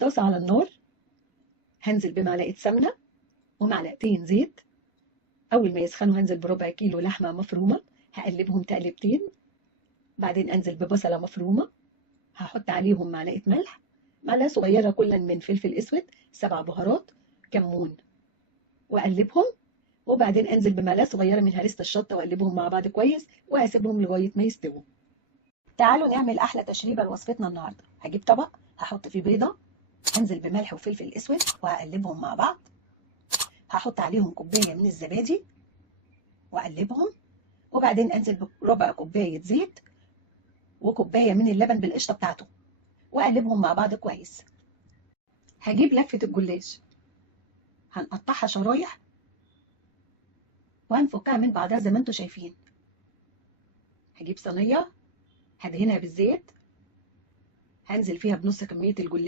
طاسة على النار، هنزل بمعلقة سمنة ومعلقتين زيت. أول ما يسخنوا هنزل بربع كيلو لحمة مفرومة، هقلبهم تقلبتين. بعدين أنزل ببصلة مفرومة، هحط عليهم معلقة ملح، معلقة صغيرة كلا من فلفل أسود، 7 بهارات، كمون، وأقلبهم. وبعدين أنزل بمعلقة صغيرة من هريسة الشطة وأقلبهم مع بعض كويس وأسيبهم لغاية ما يستووا. تعالوا نعمل أحلى تشريبة لوصفتنا النهاردة. هجيب طبق هحط فيه بيضة، أنزل بملح وفلفل أسود وهقلبهم مع بعض. هحط عليهم كوباية من الزبادي وأقلبهم. وبعدين أنزل بربع كوباية زيت وكوباية من اللبن بالقشطة بتاعته وأقلبهم مع بعض كويس. هجيب لفة الجلاش هنقطعها شرايح وهنفكها من بعضها زي ما انتوا شايفين. هجيب صينية هدهنها بالزيت، هنزل فيها بنص كمية الجلاش